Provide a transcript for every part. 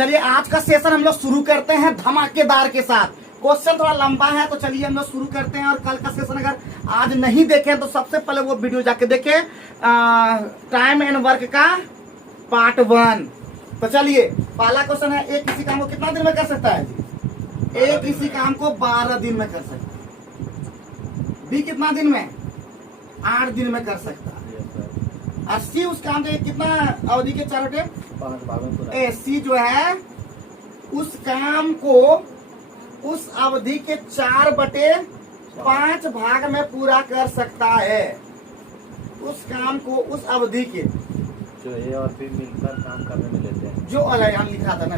चलिए आज का सेशन हम लोग शुरू करते हैं धमाकेदार के साथ। क्वेश्चन थोड़ा लंबा है तो चलिए हम लोग शुरू करते हैं। और कल का सेशन अगर आज नहीं देखें तो सबसे पहले वो वीडियो जाके देखें, टाइम एंड वर्क का पार्ट 1। तो चलिए पहला क्वेश्चन है, एक किसी काम को कितना दिन में कर सकता है जी? एक किसी काम को 12 दिन में कर सकता है। बी कितना दिन में? 8 दिन में कर सकता है। और सी उस काम के कितना अवधि के 4 बटे 5 भागों में। सी जो है उस काम को उस अवधि के 4 बटे 5 भाग में पूरा कर सकता है। उस काम को उस अवधि के जो ए और बी मिलकर काम करने में लेते हैं, जो अलग यहाँ लिखा था ना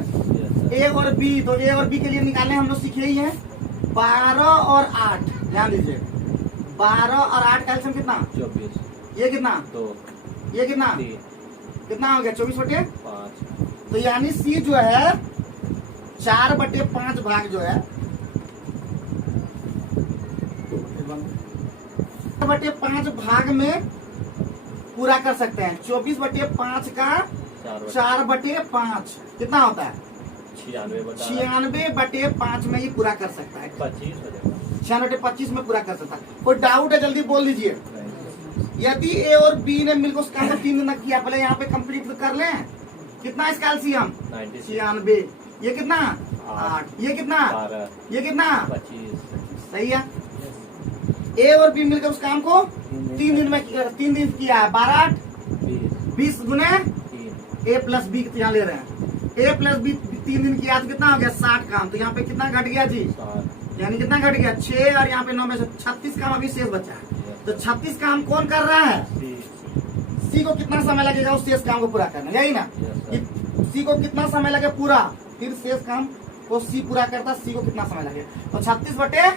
ए और बी, तो ए और बी के लिए निकालने हम लोग सीखे ही हैं। 12 और 8 ध्यान दीजिए, 12 और 8 कैल्शियम कितना? 24। ये कितना? 2। ये कितना? 3। कितना हो गया? 24 बटे 5। तो यानी सी जो है 4 बटे 5 भाग जो है 4 बटे 5 भाग में पूरा कर सकते हैं। 24 बटे 5 का 4 बटे 5 कितना होता है? 96 बटे 5 में ये पूरा कर सकता है। 96 बटे 25 में पूरा कर सकता है। कोई डाउट है जल्दी बोल दीजिए। यदि ए और बी ने मिलकर उस काम को 3 दिन तक किया, पहले यहाँ पे कंप्लीट कर लें। कितना इसका कैल्शियम? 96। ये कितना? 8। ये कितना? 12। ये कितना? 25। सही है। ए और बी मिलकर उस काम को 3 दिन में 3 दिन किया है। 12 8 20 गुने ए प्लस बी यहाँ ले रहे हैं। ए प्लस बी 3 दिन किया तो कितना हो गया? 60 काम। तो यहाँ पे कितना घट गया जी? यानी कितना घट गया? 6 और यहाँ पे 9 में से 36 काम अभी शेष बचा है। तो 36 काम कौन कर रहा है? सी को कितना समय लगेगा उस शेष काम को पूरा करना, यही ना? सी को कितना समय लगे पूरा, फिर शेष काम को सी पूरा करता, सी को कितना समय लगेगा? तो 36 बटे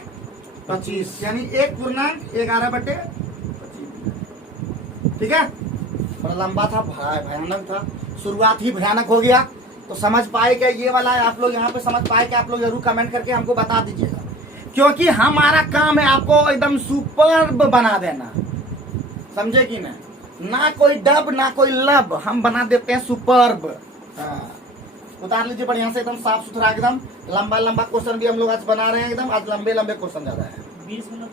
25 यानी 1.11 बटे 25। ठीक है, बड़ा लंबा था, भयानक था, शुरुआत ही भयानक हो गया। तो समझ पाए क्या ये वाला है? आप लोग यहाँ पे समझ पाए क्या? आप लोग जरूर कमेंट करके हमको बता दीजिएगा, क्योंकि हमारा काम है आपको एकदम सुपर्ब बना देना। समझे कि नहीं? ना कोई डब ना कोई लब, हम बना देते हैं सुपर्ब। उतार लीजिए बढ़िया से, एकदम साफ सुथरा, एकदम लंबा लंबा क्वेश्चन भी हम लोग आज बना रहे हैं। एकदम आज लंबे लंबे क्वेश्चन ज्यादा है। 20 में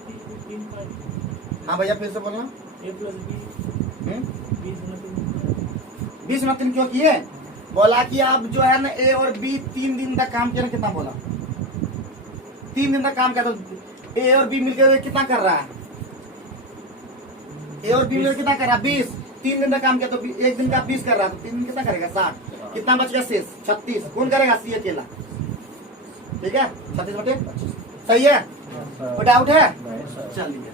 3 हाँ भैया फिर से बोलना। ए प्लस बी 20 में 3 क्यों किए? बोला कि आप जो है ना ए और बी 3 दिन तक काम किया ना। कितना बोला? 3 दिन तक काम किया। तो ए और बी मिलकर कितना कर रहा है? ए और बी मिलकर कितना कर रहा है? 20। 3 दिन तक काम किया तो एक दिन का 20 कर रहा है, तो 3 दिन कितना करेगा? 60। कितना बच गया शेष? 36। कौन करेगा? सी अकेला। ठीक है, 36 बटे 25 सही है। कोई डाउट है? चलिए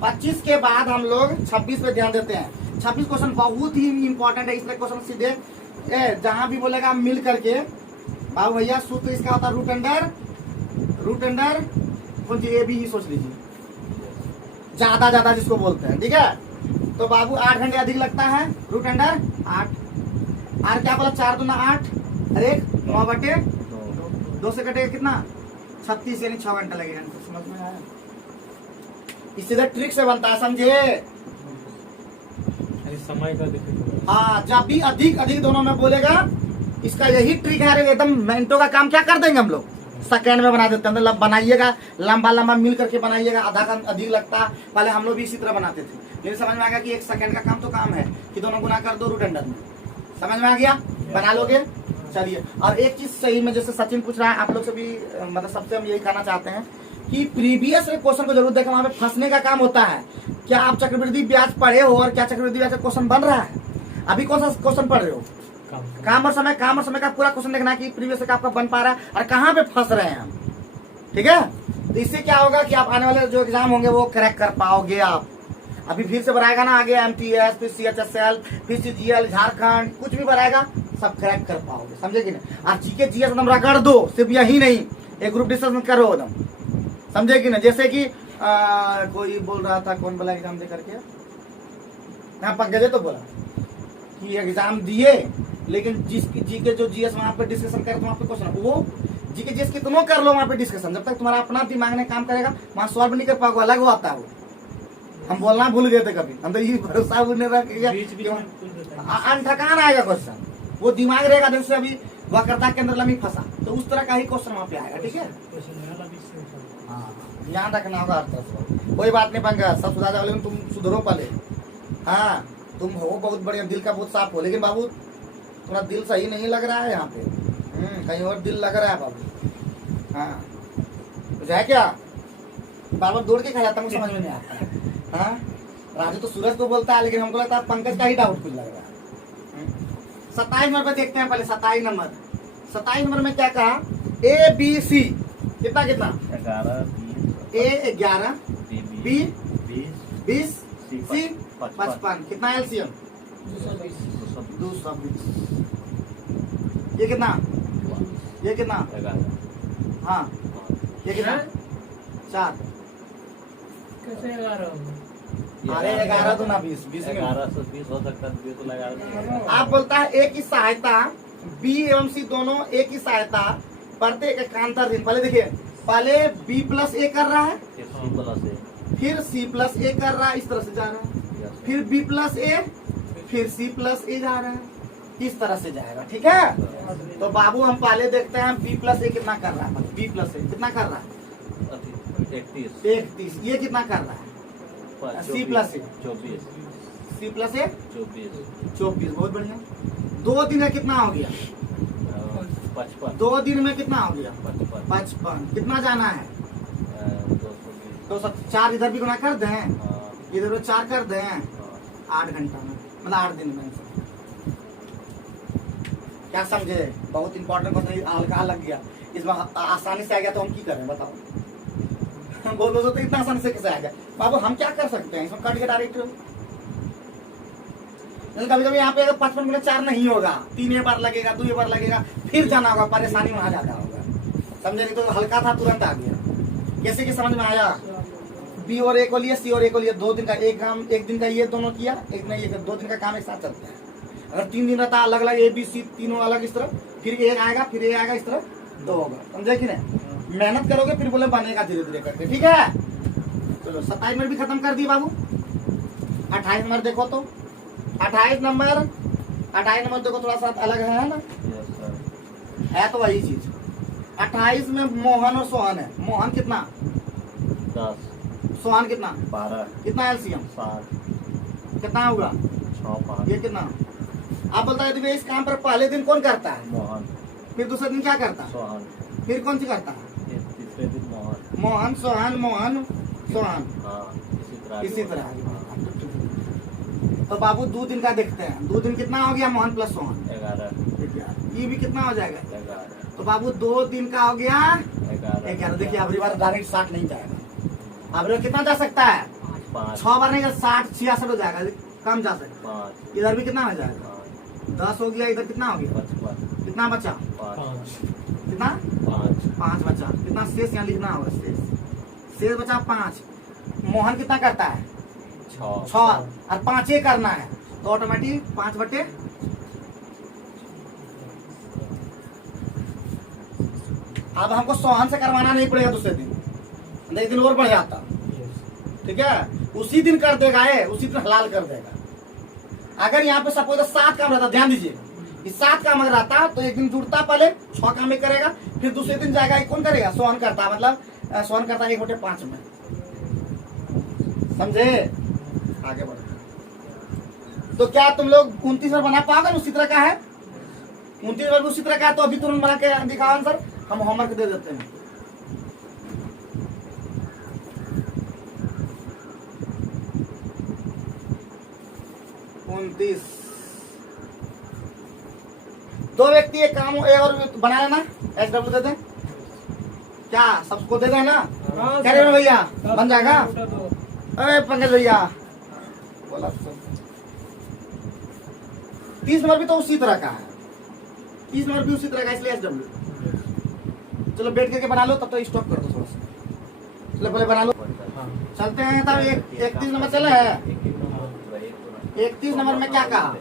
25 के बाद हम लोग 26 पे ध्यान देते हैं। 26 क्वेश्चन बहुत ही इंपॉर्टेंट है। इसलिए क्वेश्चन सीधे जहां भी बोलेगा मिल करके, बाबू भैया सूत्र इसका होता है रूट अंडर कौन सी ए बी ही सोच लीजिए, ज्यादा ज्यादा जिसको बोलते हैं। ठीक है, तो बाबू 8 घंटे अधिक लगता है, रूट अंडर 8। और क्या बोला? 4 दूना 8 और 1 9 बटे 2 से कटेगा कितना? 36 यानी 6 घंटा लगेगा। समझ में आया? इसी तरह ट्रिक से बनता है, समझे? समय का देखिए। हाँ, जब भी अधिक अधिक दोनों में बोलेगा, इसका यही ट्रिक है। एकदम मिनटों का काम क्या कर देंगे हम लोग, सेकंड में बना देते हैं। मतलब बनाइएगा, लंबा लंबा मिल करके बनाइएगा, आधा का अधिक लगता। पहले हम लोग भी इसी तरह बनाते थे, लेकिन समझ में आ गया कि 1 सेकंड का काम तो काम है कि दोनों गुना कर दो रूट अंडर में। समझ में आ गया? बना लोगे? चलिए, और एक चीज सही में जैसे सचिन पूछ रहा है, आप लोग से भी मतलब सबसे हम यही कहना चाहते हैं कि प्रीवियस क्वेश्चन को जरूर देखें। वहां पे फंसने का काम होता है। क्या आप चक्रवृद्धि ब्याज पढ़े हो और क्या चक्रवृद्धि ब्याज का क्वेश्चन बन रहा है? अभी कौन सा क्वेश्चन पढ़ रहे हो? काम और समय का पूरा क्वेश्चन देखना है कि प्रीवियस का आपका बन पा रहा है और कहाँ पे फंस रहे हैं हम। ठीक है, तो इससे क्या होगा कि आप आने वाले जो एग्जाम होंगे वो क्रैक कर पाओगे आप। अभी फिर से बनाएगा ना आगे MTS, फिर CHSL, फिर CGL, झारखंड, कुछ भी बनाएगा सब क्रैक कर पाओगे। समझे कि नहीं? आप जीके GS एकदम रगड़ दो, सिर्फ यही नहीं, एक ग्रुप डिस्कशन करो एकदम। समझे कि नहीं? जैसे कि कोई बोल रहा था, कौन बोला एग्जाम दे करके, हाँ पंकज तो बोला कि एग्जाम दिए, लेकिन जीके जो GS वहाँ पे डिस्कशन करे तो वहाँ पे क्वेश्चन वो जीके GS कितनों कर लो वहाँ पे डिस्कशन, जब तक तुम्हारा अपना दिमाग ने काम करेगा वहाँ सॉल्व नहीं कर पाओगे, अलग वो आता है वो। हम बोलना भूल गए थे कभी, हम तो ये भरोसा भूलने रख थकान आएगा क्वेश्चन, वो दिमाग रहेगा जैसे अभी वक्रता के अंदर लम्बी फंसा, तो उस तरह का ही क्वेश्चन वहाँ पे आएगा। ठीक है, हाँ ध्यान रखना होगा हर तरफ से। कोई बात नहीं पंकज, सब सुधार जाओ, लेकिन तुम सुधरो पहले। हाँ तुम हो बहुत बढ़िया, दिल का बहुत साफ हो, लेकिन बाबू तुम्हारा दिल सही नहीं लग रहा है यहाँ पे। कहीं और दिल लग रहा है बाबू। हाँ कुछ है क्या? बार बार दौड़ के खा जाता, मुझे समझ में नहीं आता है। हाँ राजू तो सूरज को बोलता है, लेकिन हमको लगता है पंकज का ही डाउट कुछ लग रहा है। 27 नंबर पे देखते हैं पहले। 27 नंबर, 27 नंबर में क्या कहा? ए बी सी कितना कितना? 11, ए 11, बी 20, 20, सी 55, कितना एलसीएम? 220 220। ये कितना? ये कितना? 11, हाँ ये कितना? 4। कैसे 11? अरे 11 तो ना 20, 20 में 1120 हो सकता है, 20 लगा रहे। आप बोलता है ए की सहायता बी एवं सी दोनों ए की सहायता प्रत्येक एकांतर ऋण। पहले देखिए, पहले बी प्लस ए कर रहा है, फिर सी प्लस ए कर रहा है, इस तरह से जा रहा है, फिर बी प्लस ए, फिर सी प्लस ए जा रहा है, इस तरह से जाएगा। ठीक है, तो बाबू हम पहले देखते हैं बी प्लस ए कितना कर रहा है। बी प्लस ए कितना कर रहा है? 31। ये कितना कर रहा है? सी प्लस ए 24, सी प्लस ए 24, बहुत बढ़िया। 2 दिन में कितना हो गया? 55, 2 दिन में कितना हो गया? 55, 55। कितना जाना है? 220, तो 4 इधर भी गुना कर दें, हाँ, इधर 4 कर दें, हाँ, 8 घंटा में, मतलब 8 दिन में। क्या समझे? बहुत इंपॉर्टेंट क्वेश्चन, हल्का लग गया, इसमें आसानी से आ गया तो हम की करें बताओ? बोलो तो इतना आसानी से कैसे आ गया? बाबू हम क्या कर सकते हैं इसमें? कट के डायरेक्ट। कभी कभी यहाँ पे अगर 55 में 4 नहीं होगा, 3 बार लगेगा, 2 बार लगेगा, फिर जाना होगा, परेशानी वहां ज्यादा होगा। समझे? नहीं तो हल्का था तुरंत आ गया। कैसे की समझ में आया? बी और ए को लिए, सी और ए को लिए, 2 दिन का एक काम, एक दिन का ये दोनों किया, एक नहीं, 2 दिन का काम एक साथ चलता है। अगर 3 दिन रहता अलग अलग, ए बी सी तीनों अलग इस तरह, फिर ए आएगा, फिर ए आएगा, इस तरह 2 होगा। समझे कि नहीं? मेहनत करोगे फिर बोले बनेगा धीरे धीरे करके। ठीक है, चलो 27 मिनट भी खत्म कर दिए बाबू। 28 नंबर देखो तो, 28 नंबर देखो, थोड़ा सा अलग है ना? yes, sir, है तो वही चीज। 28 में मोहन और सोहन है। मोहन कितना? 10, सोहन कितना? 12, कितना एलसीएम? 7, कितना होगा? 6, 5, ये कितना? आप बताइए तो इस काम पर पहले दिन कौन करता है? मोहन, फिर दूसरे दिन क्या करता है? सोहन, फिर कौन सी करता है? ये तीसरे दिन मोहन, मोहन सोहन, मोहन सोहन, हाँ, इसी तरह। तो बाबू 2 दिन का देखते हैं। 2 दिन कितना हो गया? मोहन प्लस सोहन 11, ये भी कितना हो जाएगा? 11, तो बाबू 2 दिन का हो गया 11। देखिए अगली बार डायरेक्ट 60 नहीं जाएगा। अब कितना जा सकता है? 5, 6 बार नहीं, 60 66 हो जाएगा, कम जा सकता 5, है। इधर भी कितना हो जाएगा? 10 हो गया। इधर कितना हो गया? 55, कितना बचा? 5, कितना? 5 बचा। कितना शेष यहाँ लिखना होगा? शेष बचा 5। मोहन कितना करता है? 6 और 5 ही करना है, तो ऑटोमेटिक 5 बटे। अब हमको सोहन से करवाना नहीं पड़ेगा दूसरे दिन, एक दिन और बढ़ जाता। ठीक है, उसी दिन कर देगा ये, उसी दिन हलाल कर देगा। अगर यहाँ पे सपोज 7 काम रहता, ध्यान दीजिए, इस 7 काम अगर रहता तो एक दिन जुड़ता, पहले 6 काम ही करेगा, फिर दूसरे दिन जाएगा, कौन करेगा? सोहन करता, मतलब सोहन करता 1/5 में। समझे? आगे बढ़ो। तो क्या तुम लोग 29 नंबर बना पाओगे? उसी तरह का है 29 नंबर उसी तरह का है, तो अभी तुरंत बना के दिखाओ आंसर, हम होमवर्क दे देते हैं। दो व्यक्ति एक काम ए और बना लेना, SW दे दें क्या? सबको दे देना? कह रहे हो भैया बन जाएगा? अरे पंकज भैया बोला 30 नंबर भी तो उसी तरह का है, 30 नंबर भी उसी तरह का, इसलिए SW। चलो बैठ करके बना लो, तब तो स्टॉप कर दो थोड़ा सा। चलो पहले बना लो, चलते हैं। तब 31 नंबर चले है। 31 नंबर में क्या कहा?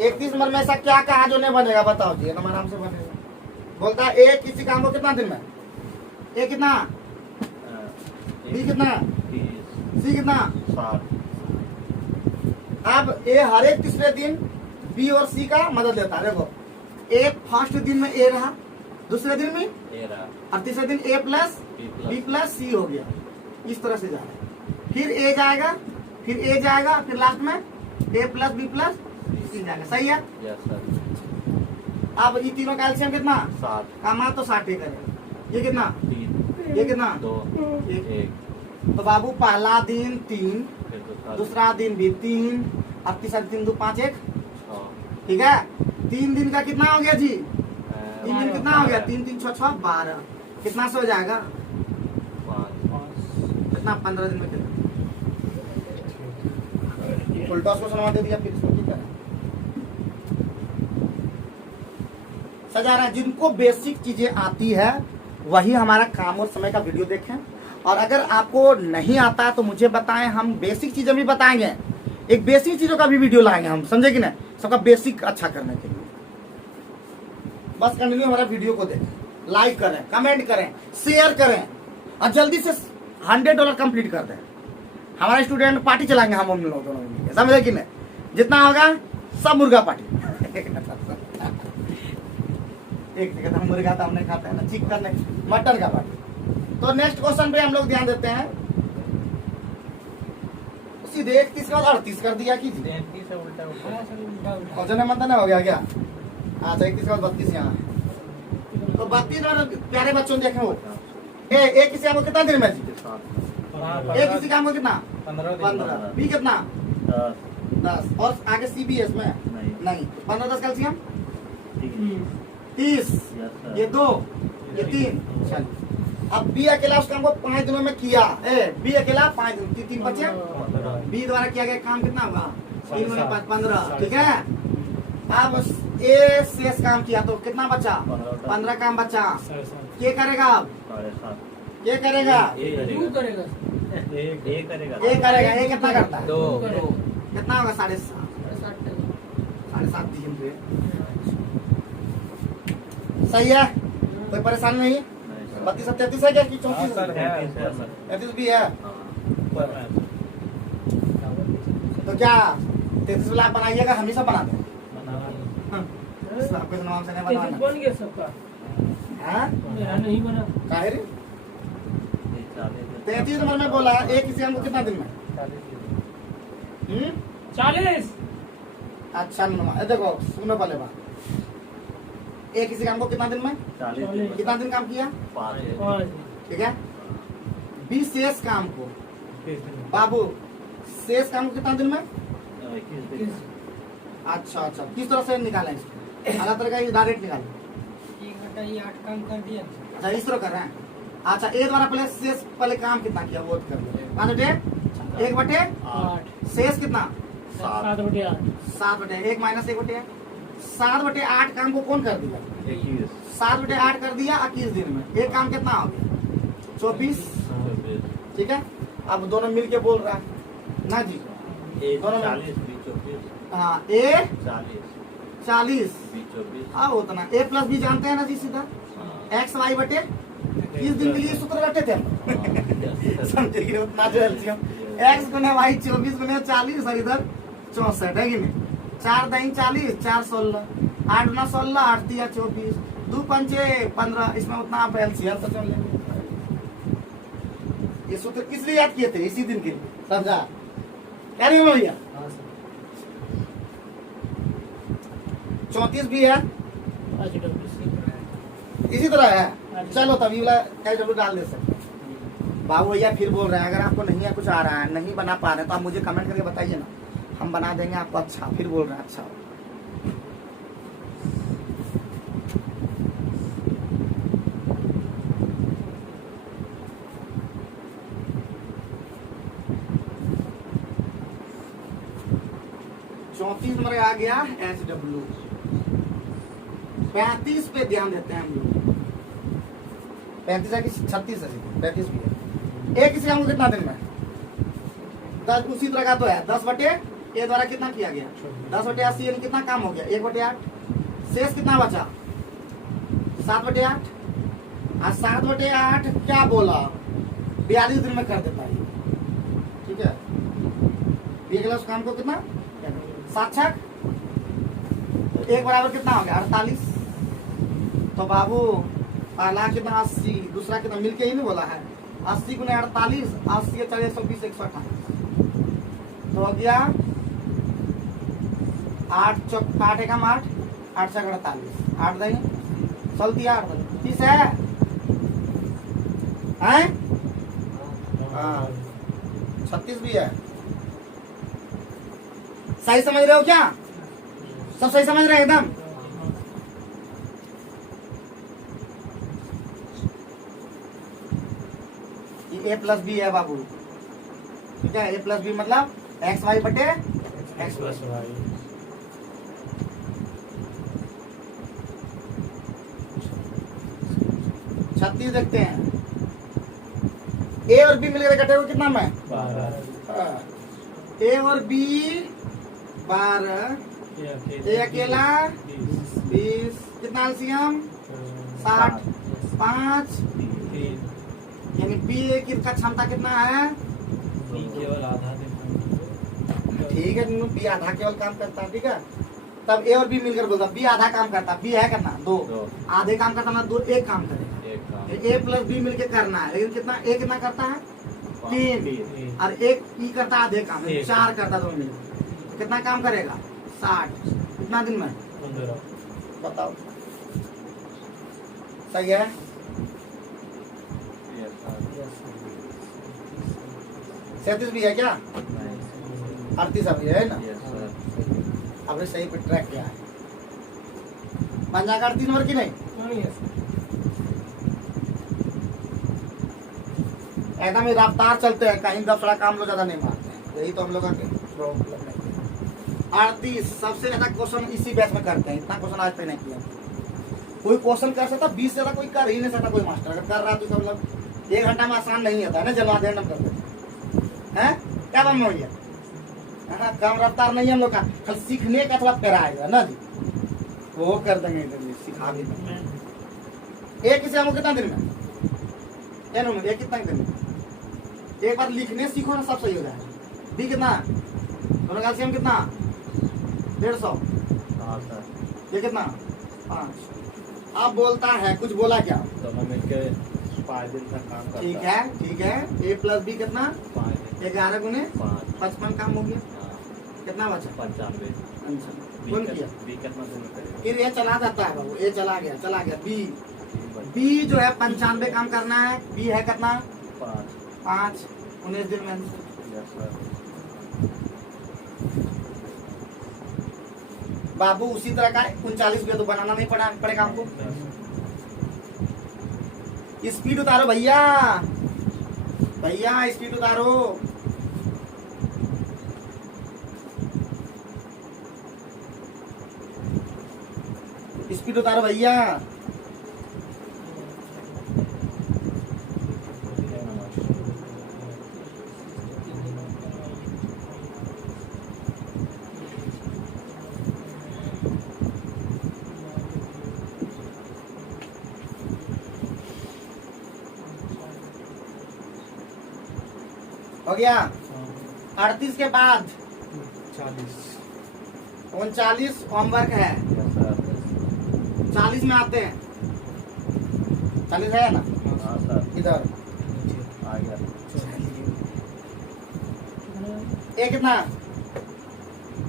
31 नंबर में ऐसा क्या कहा जो नहीं बनेगा? बताओ जी, नंबर आराम से बनेगा। बोलता है ए किसी काम को कितना दिन में? ए कितना? बी कितना? सी कितना? 60, अब ए हर एक तीसरे दिन बी और सी का मदद लेता है। देखो ए फर्स्ट दिन में ए रहा, दूसरे दिन में ए रहा, और तीसरे दिन ए प्लस बी प्लस सी हो गया। इस तरह से जा रहा है। फिर ए जाएगा, फिर ए जाएगा, फिर लास्ट में ए प्लस बी प्लस सी जाएगा। सही है। Yes sir. अब ये तीनों का एलसीएम कितना? 7 कामा तो 60 ही करेगा। ये कितना? 3 ये कितना? 2 एक। 1 तो बाबू पहला दिन 3, फिर दूसरा दिन भी 3, अब तीसरा 3 2 5 1, 6 ठीक है। 3 दिन का कितना हो गया जी? 3 दिन कितना हो गया? 3 3 6 6 12, कितना से हो जाएगा? 5 कितना? 15 दिन में कितना? उल्टा उसको सुनवा दे दिया, फिर इसको क्या करें? सजा रहा है। जिनको बेसिक चीजें आती है वही हमारा काम और समय का वीडियो देखें, और अगर आपको नहीं आता तो मुझे बताएं, हम बेसिक चीजें भी बताएंगे। एक बेसिक चीजों का भी वीडियो लाएंगे हम, समझे कि नहीं, सबका बेसिक अच्छा करने के लिए। बस कंटिन्यू हमारा वीडियो को देखें, लाइक करें, कमेंट करें, शेयर करें, और जल्दी से $100 कंप्लीट कर दें। हमारे स्टूडेंट पार्टी चलाएंगे हम लोग दोनों मिलकर, समझे कि नहीं। जितना होगा सब मुर्गा पार्टी। एक जगह हम मुर्गा तो हम नहीं खाते हैं ना, चिकन नहीं, मटन का पार्टी। तो नेक्स्ट क्वेश्चन पे हम लोग ध्यान देते हैं। सीधे 31 के बाद 38 कर दिया कि 33 से उल्टा उल्टा क्वेश्चन में मतलब हो गया क्या? अच्छा 31 के बाद 32 यहाँ, तो 32 प्यारे बच्चों ने देखे हो। ए किसी आपको कितना दिन में जी? 7 ए किसी काम को कितना? 15 बी कितना? 10 10, और आगे सी बी एस में नहीं। 15 10 कैल्शियम 30, यस सर। ये 2, ये 3। चलिए अब बी अकेला उस काम को 5 दिनों में किया। बी अकेला 5 दिन, 3 बचे। बी द्वारा किया गया काम कितना होगा? 3 में 5 15, ठीक है। अब ए शेष काम किया तो कितना बचा? 15 काम बचा। क्या करेगा अब? 7.5 ये करेगा, क्यों करेगा? ए करेगा। ये करेगा। ये कितना करता है? 2 कितना होगा? 7.5, 60 7.5 दिन पे। सही है, कोई परेशानी नहीं। 32 33 है क्या कि 34 सर है? है सर। 33 भी है। हाँ। तो क्या 33 वाला आप बनाइएगा, हम ही सब बना दें। आपको इस नाम से नहीं कैसे बनाना बन गया सबका? है? मेरा नहीं बना। काहे रे? 33 नंबर में बोला एक किसी हमको कितना दिन में? 40। अच्छा नंबर देखो, सुनो पहले बात। एक किसी काम को कितना दिन में? 40 कितना दिन काम किया? 5 ठीक है। बी शेष काम को, बाबू शेष काम को कितना दिन में? 21 दिन। अच्छा अच्छा, किस तरह से निकालें इसको? अलग तरह का ये डायरेक्ट निकालें। 1/8 काम कर दिया। अच्छा इस तरह कर रहे हैं। अच्छा ए द्वारा पहले शेष पहले काम कितना किया वो कर लो। 1/8 8 शेष कितना? 7/8 7/1 माइनस 1/8। 7/8 काम को कौन कर दिया? 21 7/8 कर दिया 21 दिन में। एक काम कितना हो गया? 24, 24 ठीक है। अब दोनों मिलके बोल रहा है ना जी। ए दोनों में- 40 बी 24 हाँ ए 40 40, बी 24 हाँ उतना। ए प्लस बी जानते हैं ना जी सीधा, एक्स वाई बटे 20 दिन के लिए सूत्र रटे थे हम। समझे कि नहीं? उतना जो एलसीएम एक्स गुने वाई 24 गुने 40 और इधर 64 है कि नहीं। 4 दही 40, 4 16, 8 9 16, 8 दिया 24, 2 पंचे 15। इसमें उतना आप एलसीएम तो चल लेंगे। ये सूत्र किस लिए याद किए थे? इसी दिन के लिए, समझा? क्या नहीं हुआ भैया? 34 भी है, इसी तरह है। चलो तभी वाला कैलकुलेटर डाल दे सकते। बाबू भैया फिर बोल रहे हैं, अगर आपको नहीं है कुछ आ रहा है, नहीं बना पा रहे तो आप मुझे कमेंट करके बताइए ना, हम बना देंगे आपको। अच्छा फिर बोल रहे हैं अच्छा। चौंतीस नंबर आ गया SW। 35 पे ध्यान देते हैं हम लोग। 35 है कि 36 है? 35 भी है। एक किसी काम को कितना दिन में? 10 उसी तरह का तो है। 10/, ए द्वारा कितना किया गया? 10/80 यानी कितना काम हो गया? 1/8। शेष कितना बचा? 7/8। और 7/8 क्या बोला? 42 दिन में कर देता है, ठीक है। ये अगला उस काम को कितना? 7 छक तो 1 बराबर कितना हो गया 48। तो बाबू पहला कितना 80, दूसरा कितना मिलके ही नहीं बोला है 80 गुने 48, 80 के 4 120 128 तो हो गया 8 चौक 8 एकम 8 8 से 48 8 देंगे चल दिया 8 30 है हैं? हाँ 36 भी है। सही समझ रहे हो क्या? सब सही समझ रहे हैं एकदम? ये a प्लस बी है बाबू, ठीक है। a प्लस बी मतलब एक्स वाई बटे एक्स प्लस वाई। 36 देखते हैं। a और b मिलकर इकट्ठे हुए कितना में 12। a और b 12, a अकेला 20, कितना एलसीएम 60, 5 यानी बी की क्षमता कितना है केवल आधा दिन ठीक है बी आधा केवल काम करता है ठीक है। तब ए और बी मिलकर बोलता बी आधा काम करता बी है करना 2 आधे काम करता ना 2 एक काम करेगा। ए प्लस बी मिलके करना है लेकिन कितना ए कितना करता है 3 और एक ई करता है आधे काम 4 करता 2 मिलकर कितना काम करेगा 60 कितना दिन में 15। बताओ सही है। सैंतीस भी है क्या 38 अभी है ना अभी सही पे ट्रैक किया है बन जाएगा 38 नंबर की नहीं एकदम ही रफ्तार चलते हैं कहीं दफड़ा काम लोग ज्यादा नहीं मारते हैं यही तो हम लोग का प्रॉब्लम है। 38 सबसे ज्यादा क्वेश्चन इसी बैच में करते हैं इतना क्वेश्चन आज पे नहीं किया कोई क्वेश्चन कर सकता 20 से ज्यादा कोई कर ही नहीं सकता कोई मास्टर अगर कर रहा तो मतलब 1 घंटा में आसान नहीं होता है ना जलवा देना करते हैं क्या बन हो गया है ना कम रफ्तार नहीं हम लोग का कल सीखने का थोड़ा पैराएगा ना जी वो कर देंगे सिखा भी देंगे। एक किसी हमको कितना दिन में एक कितना दिन में एक बार लिखने सीखो ना सब सही हो जाएगा। बी कितना दोनों का एलसीएम कितना 150 ये कितना 5 अब बोलता है कुछ बोला क्या दोनों मिलके 5 दिन का काम करता ठीक है a प्लस बी कितना 5 11 गुने 5 55 काम हो गया कितना बचा 95। कौन किया बी कितना दिन में करेगा फिर ये चला जाता है बाबू ये चला गया बी जो है 95 काम करना है बी है कितना 5 19 दिन में यस सर। बाबू उसी तरह का 39 भी तो बनाना नहीं पड़ेगा हमको। स्पीड उतारो भैया स्पीड उतारो स्पीड उतारो भैया। हो गया 38 के बाद 39 होमवर्क है 40 में आते हैं 40 है ना हाँ सर इधर आ गया ए कितना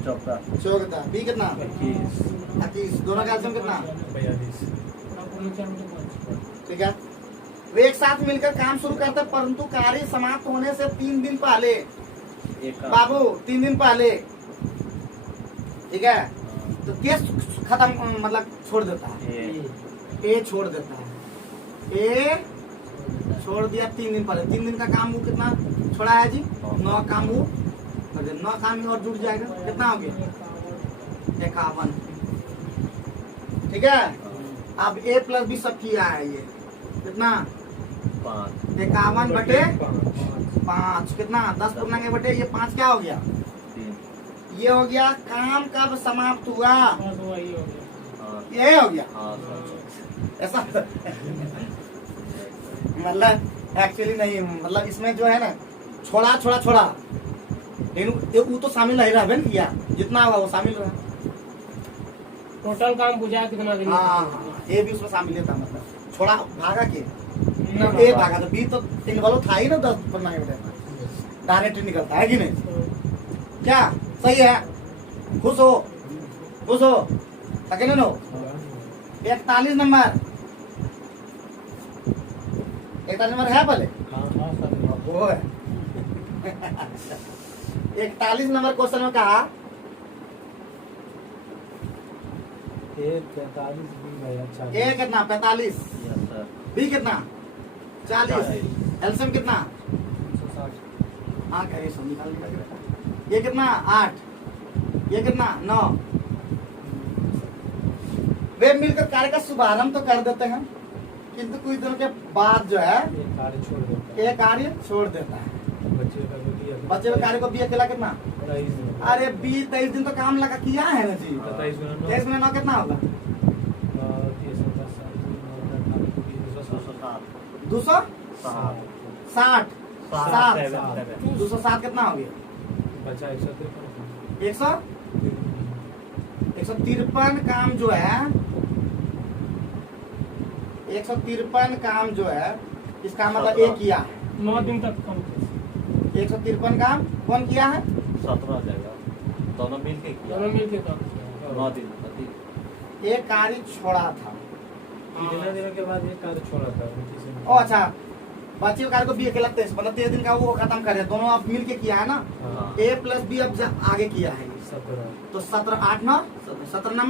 14 बी कितना 21 दोनों का एलसीएम कितना 42 ठीक है। वे एक साथ मिलकर काम शुरू करते हैं परंतु कार्य समाप्त होने से 3 दिन पहले बाबू 3 दिन पहले ठीक है तो केस खत्म मतलब छोड़ देता है ए छोड़ देता है ए छोड़ दिया 3 दिन पहले 3 दिन का काम वो कितना छोड़ा है जी 9 काम वो 9 काम और जुड़ जाएगा कितना हो गया 51 ठीक है। अब ए प्लस बी सब किया है ये कितना 51 बटे 5 कितना 10 पूर्णांक बटे ये 5 क्या हो गया 3 ये हो गया काम कब समाप्त हुआ बस वही हो गया ये हो गया हाँ सर ऐसा मतलब एक्चुअली नहीं मतलब इसमें जो है ना छोड़ा लेकिन वो तो शामिल नहीं रहा किया जितना हुआ वो शामिल रहा टोटल काम बुझा कितना दिन हाँ ए भी उसमें शामिल था, मतलब छोड़ा भागा के न, ए भागा तो बी तो इन्वॉल्व था ही ना 10 परमानेंट डायरेक्ट निकलता है कि नहीं? क्या सही है? खुश हो? खुश हो? सेकेंड नो 41 नंबर, 41 नंबर है पहले वो है। 41 नंबर क्वेश्चन में कहा ए 45 भी भैया, 40। ए कितना 45, यस सर। बी कितना 40, एलसीएम कितना 160। हाँ क्या ये सब निकाल निकाल, ये कितना 8, ये कितना 9। वे मिलकर कार्य का शुभारंभ तो कर देते हैं, किंतु कुछ दिनों के बाद जो है ये कार्य छोड़ देता ये कार्य छोड़ देता है। है। बच्चे का भी दिया। बच्चे के कार्य को बी अकेला कितना? 23 दिन। अरे बी 23 दिन तो काम लगा किया है ना जी। 23 दिन 23 में 9 कितना होगा? 260, 60, 207 कितना हो गया? बचा 153 काम जो है, 153 काम जो है इसका मतलब एक किया है। 9 दिन तक काम किया। 153 काम कौन किया है? 17 जाएगा, दोनों मिल के किया। दोनों मिल के काम 9 दिन तक। एक कार्य छोड़ा था। कितने दिनों के बाद ये कार्य छोड़ा था? ओ अच्छा, बच्चे के कार्य को बी अकेला 23, मतलब 23 दिन का वो खत्म करे, दोनों अब मिल के किया है ना। हाँ। ए प्लस बी अब आगे किया है 17। तो 17 8 9 17 9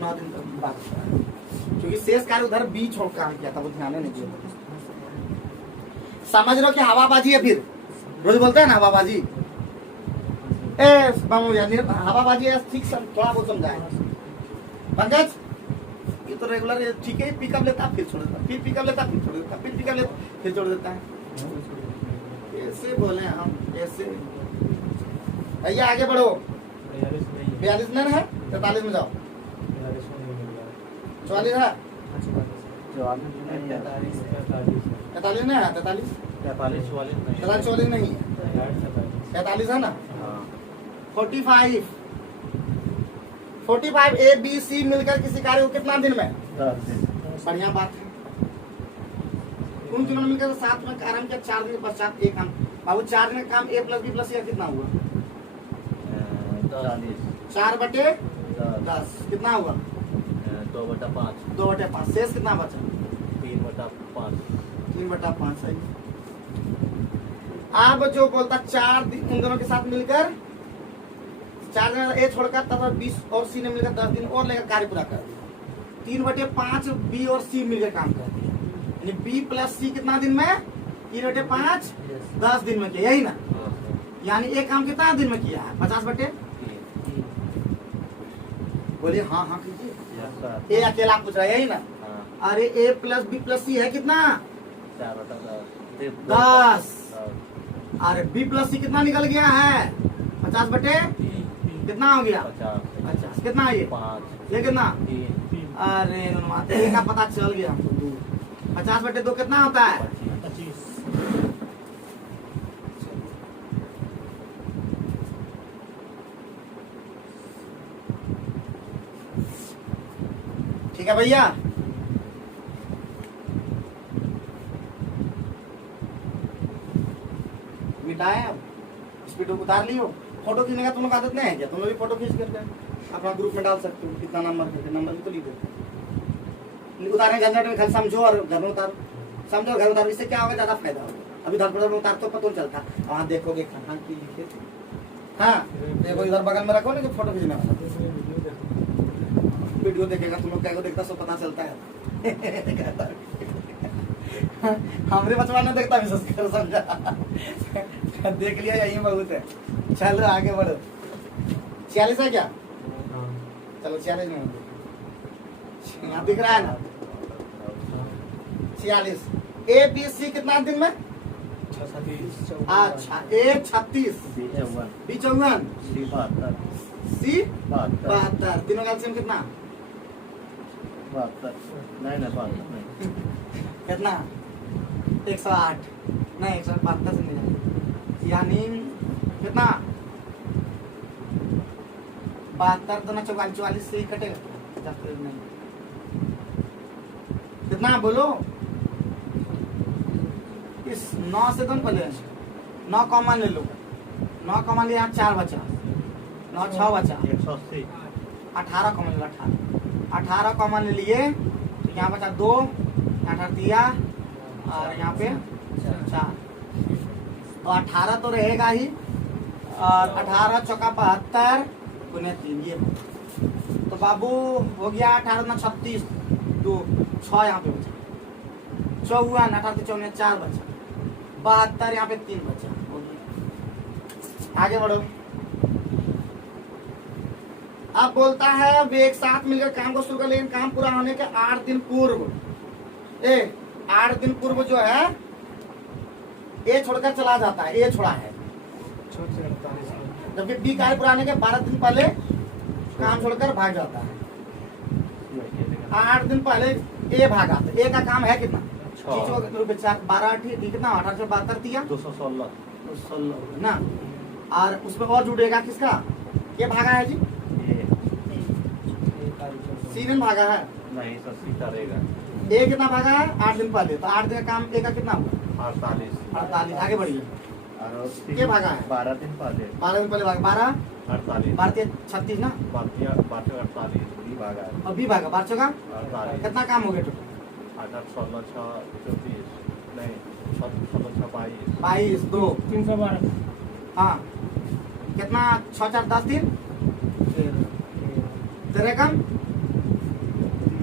9 दिन तक बात है। क्योंकि शेष कार्य उधर बी छोड़ काम किया था, वो ध्यान नहीं दिया। समझ रहे हो कि हवाबाजी है? फिर रोज बोलते हैं ना हवाबाजी। ए बाबू यार हवाबाजी है, ठीक थोड़ा बहुत समझाए। पंकज ये तो रेगुलर ठीक है, पिकअप लेता फिर छोड़ देता, फिर पिकअप लेता फिर छोड़ देता, फिर पिकअप लेता फिर छोड़ देता है। ऐसे बोले हम ऐसे। भैया आगे बढ़ो। 42 नहीं है, 43 में जाओ। 44 है, 43 नहीं है, 43 44 नहीं है, 43 है ना। 45 ए बी सी मिलकर किसी कार्य को कितना दिन में? 10 दिन। बढ़िया बात है। उन तीनों ने मिलकर साथ में कार्य किया, 4 दिन के पश्चात एक काम। बाबू 4 दिन का काम ए प्लस बी प्लस सी कितना हुआ? 4/10 कितना हुआ? 2/5। 2/5 शेष कितना बचा? 3/5। 3/5 सही। अब जो बोलता 4 दिन उन दोनों के साथ मिलकर 4 दिन ए छोड़कर तथा 20 और सी ने मिलकर 10 दिन और लेकर कार्य पूरा कर दिया। 3/5 बी और सी मिलकर काम कर दिया, यानी बी प्लस सी कितना दिन में? 3/5 10 दिन में किया, यही ना। यानी एक काम कितना दिन में किया है? 50/3। बोलिए हाँ हाँ कीजिए। ए अकेला पूछ रहा है, यही ना। अरे ए प्लस बी प्लस सी है कितना? 10। अरे बी प्लस सी कितना निकल गया है? 50/3 कितना हो गया? 50 कितना है ये? 5। ये कितना? अरे ए का पता चल गया हमको। 50/2 कितना होता है? 25। ठीक है भैया। मिटाए अब स्पीड उतार लियो। फोटो खींचने का तुम लोग आदत नहीं है क्या? तुम लोग भी फोटो खींच करके अपना ग्रुप में डाल सकते हो, कितना नंबर करके नंबर भी तो लिख देते। उतारने झंझट में खाली समझो और घर में उतारो, समझो घर उतारो, इससे क्या होगा? ज्यादा फायदा होगा। अभी धरपड़ में उतार तो पता नहीं चलता, वहाँ देखोगे कहाँ की लिखे थे। हाँ देखो इधर बगल में रखो ना कि फोटो खींचने वाला वीडियो देखेगा, तुम लोग क्या को देखता सब पता चलता है। हमरे बचवा ने देखता विशेष कर, समझा। देख लिया यही बहुत है। चलो आगे बढ़ो। 46 है क्या? चलो 46 में यहाँ दिख रहा है ना 46। ए बी सी कितना दिन में? अच्छा ए 36 बी 54 सी 72। तीनों का एलसीएम कितना? कितना? 108 नहीं 172 से नहीं, यानी कितना? 72 दूना 44, 44 से ही कटेगा, 50 नहीं। कितना बोलो? इस 9 से तुम पहले 9 कॉमन ले लो, 9 कॉमन ले, यहाँ 4 बचा, 9 6 बचा, 180 18 कॉमन ले, 18 कॉमन ले लिए, तो यहाँ बचा 2, 18 दिया, और यहाँ पे 4, तो 18 तो रहेगा ही, और 18 चौका 72 गुने 3, ये तो बाबू हो गया 18 ना 36, 2 6 यहाँ पे बचा, 54 18 से 54 4 बचा, 72 यहाँ पे 3 बचा, हो गया। आगे बढ़ो। अब बोलता है वे एक साथ मिलकर काम को शुरू कर, लेकिन काम पूरा होने के 8 दिन पूर्व, 8 दिन पूर्व जो है ए छोड़कर चला जाता है, ए छोड़ा है, जबकि बी कार्य पूरा होने के 12 दिन पहले काम छोड़कर भाग जाता है। 8 दिन पहले ए भागा, तो ए का काम है कितना? 12 कितना 18 से 72 दिया 216 ना, और उसमें और जुड़ेगा किसका? ये भागा है जी, सीजन भागा है नहीं, 80 करेगा। ए कितना भागा है? 8 दिन पहले, तो 8 दिन का काम ए का कितना हुआ? 48 48। आगे बढ़िए, और ये भागा है 12 दिन पहले 12 दिन पहले भागा, 12 48 12 36 ना, 48 भी भागा है, और बी भागा 12 का 48 कितना काम हो गया टोटल? 8 16 6 24 नहीं 16 6 22 22 2 312 हाँ कितना 6 4 10 3 तेरे कम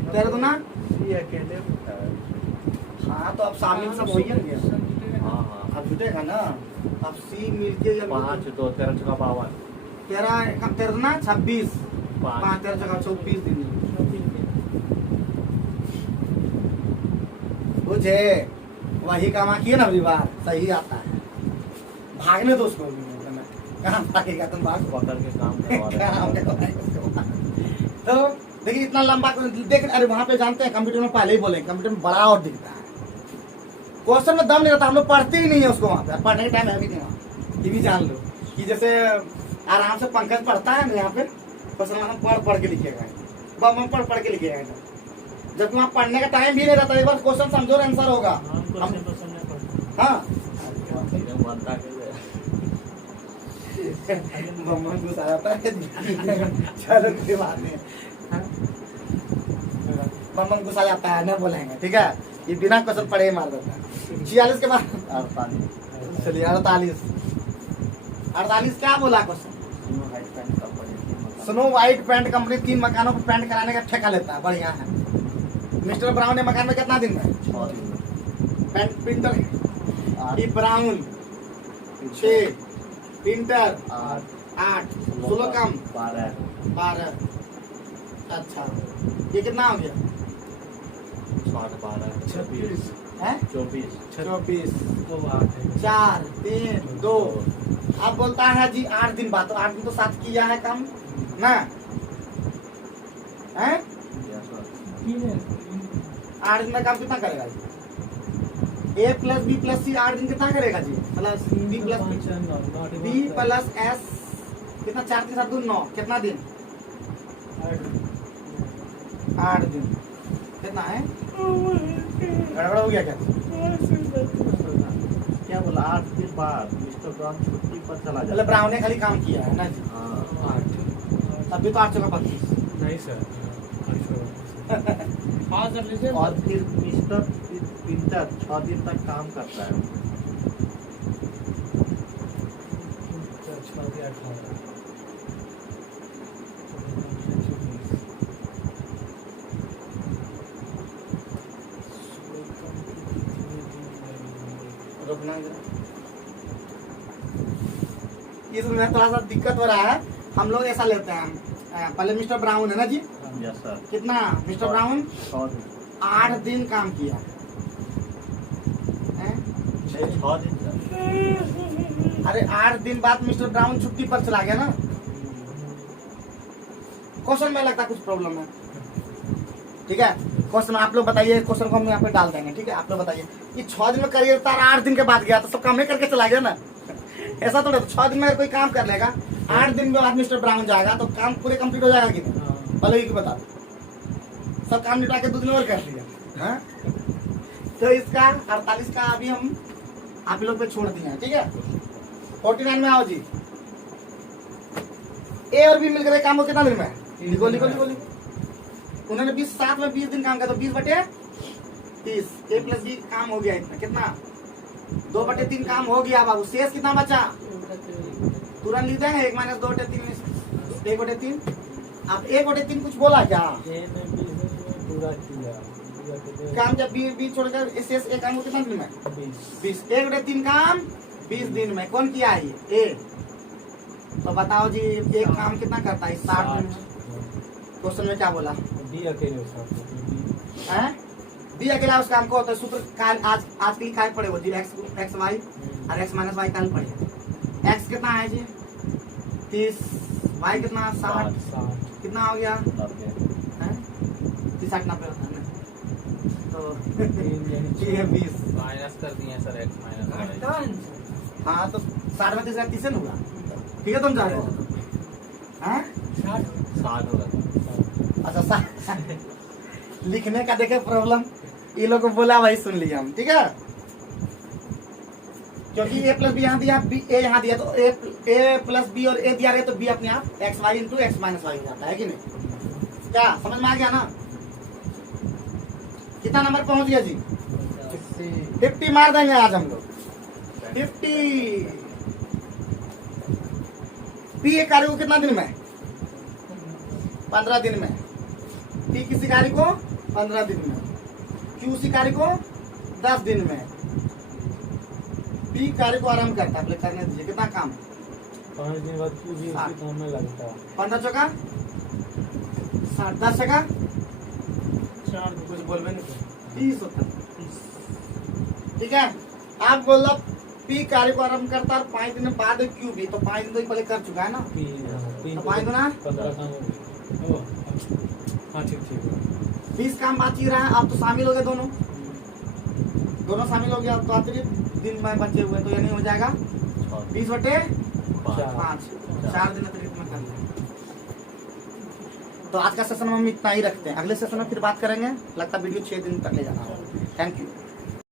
13 दूना, ये अकेले होता है। हाँ तो अब शामिल सब हो ही गया, हाँ हाँ अब जुटेगा ना, अब सी मिलके जब 5 2 13 6 52 13 दूना 26 5 5 13 जगह 24 दिन बुझे, वही काम किए ना अगली बार, सही आता है। भागने दो उसको, कहाँ भागेगा तुम, भाग पकड़ के काम करवा रहे काम हैं। करवाएगा उसको। तो देखिए इतना लंबा देख, अरे वहां पे जानते हैं कंप्यूटर में पहले ही बोले, कंप्यूटर में बड़ा और दिखता है, क्वेश्चन में दम नहीं रहता, हम लोग पढ़ते ही नहीं है उसको, वहां पे पढ़ने का टाइम है भी नहीं वहाँ, ये भी जान लो कि जैसे आराम से पंकज पढ़ता है ना यहाँ पे, क्वेश्चन हम पढ़ के लिखेगा, हम पढ़ के लिखेगा, जबकि वहाँ पढ़ने का टाइम भी नहीं रहता, एक बार क्वेश्चन समझो आंसर होगा। हाँ बनता के बम्बन घुस आया था, चलो कोई बात नहीं, बम्बन घुसा जाता है, न बोलेंगे, ठीक है, ये बिना क्वेश्चन पढ़े ही मार देता है। 46 के बाद 48 चलिए 48 क्या बोला question? Snow white paint company 3 मकानों पर पेंट कराने का ठेका लेता है, बढ़िया है। मिस्टर ब्राउन ने मकान में कितना दिन में 6 दिन पेंट प्रिंटर ब्राउन 6 प्रिंटर 8 16 कम 12 अच्छा, ये कितना हो गया? 12 26 है 24 24 4 3 2। अब बोलता है जी 8 दिन बाद, तो 8 दिन तो साथ किया है काम ना, है 8 दिन का काम कितना करेगा जी? A plus B plus C 8 दिन कितना करेगा जी? Plus B plus B plus S कितना 4 3 7 2 9 कितना दिन? 8 दिन कितना है? गड़बड़ हो गया क्या? क्या बोला 8 दिन बाद मिस्टर ब्राउन छुट्टी पर चला मतलब जाता ब्राउन ने खाली काम किया है ना जी, हाँ तभी तो 8 जगह 32। नहीं सर हाँ सर लीजिए और फिर मिस्टर प्रिंटर 6 दिन तक काम करता है। रुकना जरा, इसमें थोड़ा सा दिक्कत हो रहा है, हम लोग ऐसा लेते हैं, पहले मिस्टर ब्राउन है ना जी, यस सर कितना मिस्टर ब्राउन 6 दिन 8 दिन काम किया है? 6 दिन सर। अरे 8 दिन बाद मिस्टर ब्राउन छुट्टी पर चला गया ना, क्वेश्चन में लगता है कुछ प्रॉब्लम है, ठीक है। क्वेश्चन आप लोग बताइए, क्वेश्चन को हम यहाँ पे डाल देंगे, ठीक है। आप लोग बताइए कि 6 दिन में करियर तार 8 दिन के बाद गया तो सब काम ही करके चला गया ना, ऐसा थोड़ा 6 दिन में अगर कोई काम कर लेगा 8 दिन के बाद मिस्टर ब्राउन जाएगा तो काम पूरे कंप्लीट हो जाएगा कि नहीं? हाँ। पहले ही बता दो, सब काम निपटा के 2 दिन और कर दिया। हाँ? तो इसका 48 का अभी हम आप लोग पे छोड़ दिए हैं, ठीक है। 49 में आओ जी। ए और बी मिलकर एक काम हो कितना दिन में? लिखो लिखो लिखो लिखो। उन्होंने 20 साथ में 20 दिन काम किया तो 20/30 ए प्लस बी काम हो गया इतना, कितना 2/3 काम हो गया बाबू। शेष कितना बचा? तुरंत लिख देंगे 1 - 2/3 1/3। अब 1/3 कुछ बोला क्या? काम जब बी छोड़कर शेष एक काम कितना दिन में? 20। 1/3 काम 20 दिन में कौन किया है? ए। तो बताओ जी एक काम कितना करता है? 60 दिन में। क्वेश्चन में क्या बोला? दी अकेला उस काम को होता है सूत्र काल आज के लिए काय पड़े वो जी एक्स वाई और एक्स माइनस वाई काल पड़े। एक्स कितना है जी? 30, वाई कितना? 60, कितना हो गया? 30 60 90 होता है ना, तो ये 20 माइनस कर दिए सर, एक्स माइनस। हाँ तो 60 में 30 से होगा, ठीक है। तुम जा रहे हो? हाँ 60 होगा। अच्छा लिखने का देखे प्रॉब्लम, ये लोग को बोला वही सुन लिया हम, ठीक है। क्योंकि ए प्लस बी यहाँ दिया, बी ए यहाँ दिया, तो ए प्लस बी और ए दिया रहे तो बी अपने आप X Y into X minus Y हो जाता है कि नहीं? क्या समझ में आ गया ना? कितना नंबर पहुंच गया जी? 50 मार देंगे आज हम लोग। 50 पी ए कार्य को कितना दिन में? 15 दिन में। पी किसी कार्य को 15 दिन में, क्यू उसी कार्य को 10 दिन में। पी कार्य को आराम करता है, पहले करने दीजिए। कितना काम? 5 दिन बाद क्यों भी उसी काम में लगता है। 15 चौका 60, 10 चौका 4 कुछ बोलबे नहीं, 30 होता है, ठीक है। आप बोलो पी कार्य को आरम्भ करता है और 5 दिन बाद क्यू भी, तो 5 दिन तो पहले कर चुका है ना, तो 5 गुना 15 काम हो गया। हाँ ठीक 20 काम बाकी रहा है। आप तो शामिल हो गए, दोनों शामिल हो गया, तो अतिरिक्त दिन में बचे हुए, तो ये नहीं हो जाएगा 20/5 4 दिन अतिरिक्त में कर लें। तो आज का सेशन हम इतना ही रखते हैं, अगले सेशन में फिर बात करेंगे। लगता वीडियो 6 दिन तक ले जाना होगा। Thank you.